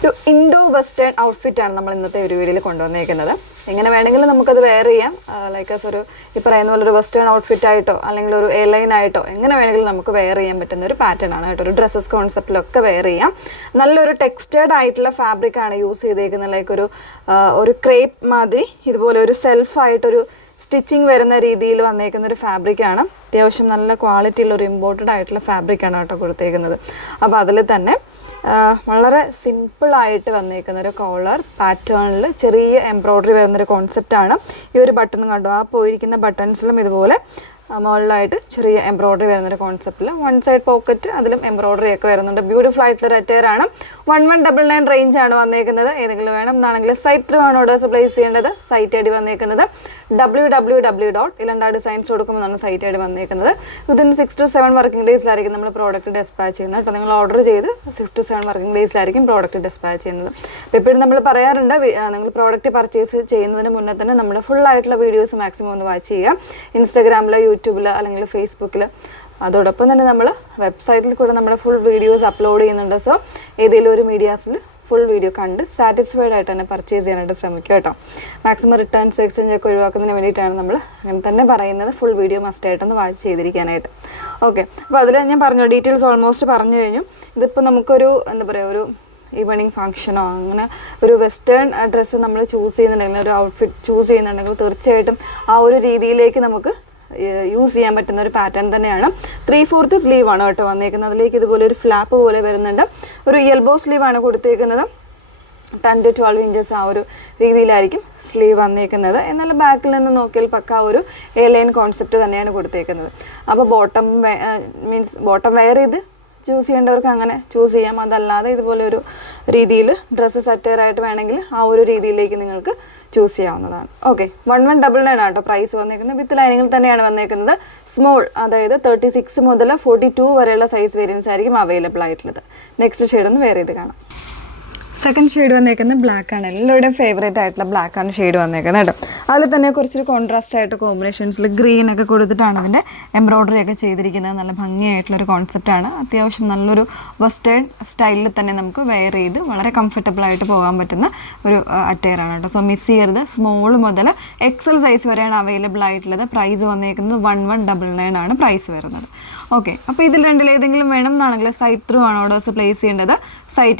ഒരു Indo western ഔട്ട്ഫിറ്റാണ് നമ്മൾ ഇന്നത്തെ ഒരു വീഡിയോയിൽ കൊണ്ടുവന്നേക്കുന്നത്. എങ്ങനെ വേണമെങ്കിലും നമുക്കത് വെയർ ചെയ്യാം. ലൈക്ക് ഒരു ഈ പറയുന്ന പോലെ ഒരു വെസ്റ്റേൺ ഔട്ട്ഫിറ്റ് ആയിട്ടോ അല്ലെങ്കിൽ ഒരു എയർലൈൻ ആയിട്ടോ എങ്ങനെ വേണമെങ്കിലും നമുക്ക് വെയർ ചെയ്യാൻ പറ്റുന്ന ഒരു പാറ്റേൺ ആണ് കേട്ടോ. ഒരു ഡ്രസ്സസ് കോൺസെപ്റ്റിലൊക്കെ വെയർ ചെയ്യാം. നല്ലൊരു ടെക്സ്റ്റേർഡ് ആയിട്ടുള്ള ഫാബ്രിക് ആണ് യൂസ് ചെയ്തേക്കുന്നത്. ലൈക്ക് ഒരു ക്രേപ്പ് മാതിരി ഇതുപോലെ ഒരു സെൽഫായിട്ടൊരു സ്റ്റിച്ചിങ് വരുന്ന രീതിയിൽ വന്നേക്കുന്ന ഒരു ഫാബ്രിക്കാണ്. അത്യാവശ്യം നല്ല ക്വാളിറ്റിയുള്ള ഒരു ഇമ്പോർട്ടഡ് ആയിട്ടുള്ള ഫാബ്രിക്കാണ് കേട്ടോ കൊടുത്തേക്കുന്നത്. അപ്പോൾ അതിൽ തന്നെ വളരെ സിമ്പിളായിട്ട് വന്നേക്കുന്ന ഒരു കോളർ പാറ്റേണിൽ ചെറിയ എംബ്രോയ്ഡറി വരുന്നൊരു കോൺസെപ്റ്റാണ്. ഈ ഒരു ബട്ടൺ കണ്ടോ, ആ പോയിരിക്കുന്ന ബട്ടൺസിലും ഇതുപോലെ മുകളിലായിട്ട് ചെറിയ എംബ്രോയ്ഡറി വരുന്നൊരു കോൺസെപ്റ്റിൽ വൺ സൈഡ് പോക്കറ്റ് അതിലും എംബ്രോയ്ഡറി ഒക്കെ വരുന്നുണ്ട്. ബ്യൂട്ടിഫുൾ ആയിട്ടുള്ള അറ്റയറാണ്. 1199 റേഞ്ചാണ് വന്നേക്കുന്നത്. ഏതെങ്കിലും വേണം എന്നാണെങ്കിൽ സൈറ്റ് ത്രൂ ആണ് ഓർഡേഴ്സ് പ്ലേസ് ചെയ്യേണ്ടത്. സൈറ്റ് ഐ ഡി വന്നേക്കുന്നത് www.ilanda.designs കൊടുക്കുമെന്നാണ് സൈറ്റ് ഐ ഡി വന്നേക്കുന്നത്. വിതിൻ 6 to 7 വർക്കിംഗ് ഡേയ്സിലായിരിക്കും നമ്മൾ പ്രോഡക്റ്റ് ഡിസ്പാച്ച് ചെയ്യുന്നത് കേട്ടോ. നിങ്ങൾ ഓർഡർ ചെയ്ത് 6 to 7 വർക്കിംഗ് ഡേയ്സിലായിരിക്കും പ്രോഡക്റ്റ് ഡിസ്പാച്ച് ചെയ്യുന്നത്. അപ്പോൾ എപ്പോഴും നമ്മൾ പറയാറുണ്ട്, നിങ്ങൾ പ്രോഡക്റ്റ് പർച്ചേസ് ചെയ്യുന്നതിന് മുന്നേ തന്നെ നമ്മുടെ ഫുൾ ആയിട്ടുള്ള വീഡിയോസ് മാക്സിമം ഒന്ന് വാച്ച് ചെയ്യുക. ഇൻസ്റ്റാഗ്രാമിൽ, യൂട്യൂബിൽ അല്ലെങ്കിൽ ഫേസ്ബുക്കിൽ. അതോടൊപ്പം തന്നെ നമ്മൾ വെബ്സൈറ്റിൽ കൂടെ നമ്മുടെ ഫുൾ വീഡിയോസ് അപ്ലോഡ് ചെയ്യുന്നുണ്ട്. സോ ഏതെങ്കിലും ഒരു മീഡിയാസിൽ ഫുൾ വീഡിയോ കണ്ട് സാറ്റിസ്ഫൈഡ് ആയിട്ട് തന്നെ പർച്ചേസ് ചെയ്യാനായിട്ട് ശ്രമിക്കുക കേട്ടോ. മാക്സിമം റിട്ടേൺസ് എക്സ്ചേഞ്ച് ഒക്കെ ഒഴിവാക്കുന്നതിന് വേണ്ടിയിട്ടാണ് നമ്മൾ അങ്ങനെ തന്നെ പറയുന്നത്. ഫുൾ വീഡിയോ മസ്റ്റായിട്ടൊന്ന് വാച്ച് ചെയ്തിരിക്കാനായിട്ട്. ഓക്കെ, അപ്പോൾ അതിൽ ഞാൻ പറഞ്ഞു, ഡീറ്റെയിൽസ് ഓൾമോസ്റ്റ് പറഞ്ഞു കഴിഞ്ഞു. ഇതിപ്പോൾ നമുക്കൊരു എന്താ പറയുക, ഒരു ഈവനിങ് ഫംഗ്ഷനോ അങ്ങനെ ഒരു വെസ്റ്റേൺ ഡ്രസ്സ് നമ്മൾ ചൂസ് ചെയ്യുന്നുണ്ടെങ്കിൽ, ഒരു ഔട്ട്ഫിറ്റ് ചൂസ് ചെയ്യുന്നുണ്ടെങ്കിൽ തീർച്ചയായിട്ടും ആ ഒരു രീതിയിലേക്ക് നമുക്ക് യൂസ് ചെയ്യാൻ പറ്റുന്ന ഒരു പാറ്റേൺ തന്നെയാണ്. 3/4 സ്ലീവ് ആണ് കേട്ടോ വന്നേക്കുന്നത്. അതിലേക്ക് ഇതുപോലെ ഒരു ഫ്ലാപ്പ് പോലെ വരുന്നുണ്ട്. ഒരു എൽബോ സ്ലീവാണ് കൊടുത്തേക്കുന്നത്. 10 to 12 ഇഞ്ചസ് ആ ഒരു രീതിയിലായിരിക്കും സ്ലീവ് വന്നേക്കുന്നത്. എന്നാൽ ബാക്കിൽ നിന്ന് നോക്കിയാൽ പക്ക ഒരു എയർലൈൻ കോൺസെപ്റ്റ് തന്നെയാണ് കൊടുത്തേക്കുന്നത്. അപ്പോൾ ബോട്ടം വെയർ ചെയ്ത് ചൂസ് ചെയ്യേണ്ടവർക്ക് അങ്ങനെ ചൂസ് ചെയ്യാം. അതല്ലാതെ ഇതുപോലെ ഒരു രീതിയിൽ ഡ്രസ്സ് സെറ്ററായിട്ട് വേണമെങ്കിൽ ആ ഒരു രീതിയിലേക്ക് നിങ്ങൾക്ക് ചൂസ് ചെയ്യാവുന്നതാണ്. ഓക്കെ, 1199 ആട്ടോ പ്രൈസ് വന്നേക്കുന്നത്. വിത്ത് ലൈനിങ്ങിൽ തന്നെയാണ് വന്നേക്കുന്നത്. സ്മോൾ, അതായത് 36 മുതൽ 42 വരെയുള്ള സൈസ് വേരിയൻസ് ആയിരിക്കും അവൈലബിൾ ആയിട്ടുള്ളത്. നെക്സ്റ്റ് ഷെയ്ഡ് ഒന്ന് വേറെ ചെയ്ത് കാണാം. സെക്കൻഡ് ഷെയ്ഡ് വന്നേക്കുന്നത് ബ്ലാക്ക് ആണ്. എല്ലാവരുടെയും ഫേവറേറ്റ് ആയിട്ടുള്ള ബ്ലാക്ക് ആണ് ഷെയ്ഡ് വന്നേക്കുന്നത് കേട്ടോ. അതിൽ തന്നെ കുറച്ചൊരു കോൺട്രാസ്റ്റ് ആയിട്ട് കോമ്പിനേഷൻസിൽ ഗ്രീൻ ഒക്കെ കൊടുത്തിട്ടാണ് അതിൻ്റെ എംബ്രോയ്ഡറി ഒക്കെ ചെയ്തിരിക്കുന്നത്. നല്ല ഭംഗിയായിട്ടുള്ളൊരു കോൺസെപ്റ്റാണ്. അത്യാവശ്യം നല്ലൊരു വെസ്റ്റേൺ സ്റ്റൈലിൽ തന്നെ നമുക്ക് വെയർ ചെയ്ത് വളരെ കംഫർട്ടബിൾ ആയിട്ട് പോകാൻ പറ്റുന്ന ഒരു അറ്റയറാണ് കേട്ടോ. സോ മിസ് ചെയ്യരുത്. സ്മോൾ മുതൽ XL സൈസ് വരെയാണ് അവൈലബിൾ ആയിട്ടുള്ളത്. പ്രൈസ് വന്നേക്കുന്നത് 1199 ആണ് പ്രൈസ് വരുന്നത്. ഓക്കെ, അപ്പോൾ ഇതിൽ രണ്ടിലേതെങ്കിലും വേണം എന്നാണെങ്കിൽ സൈറ്റ് ത്രൂ ആണ് ഓർഡേഴ്സ് പ്ലേസ് ചെയ്യേണ്ടത്. സൈറ്റ്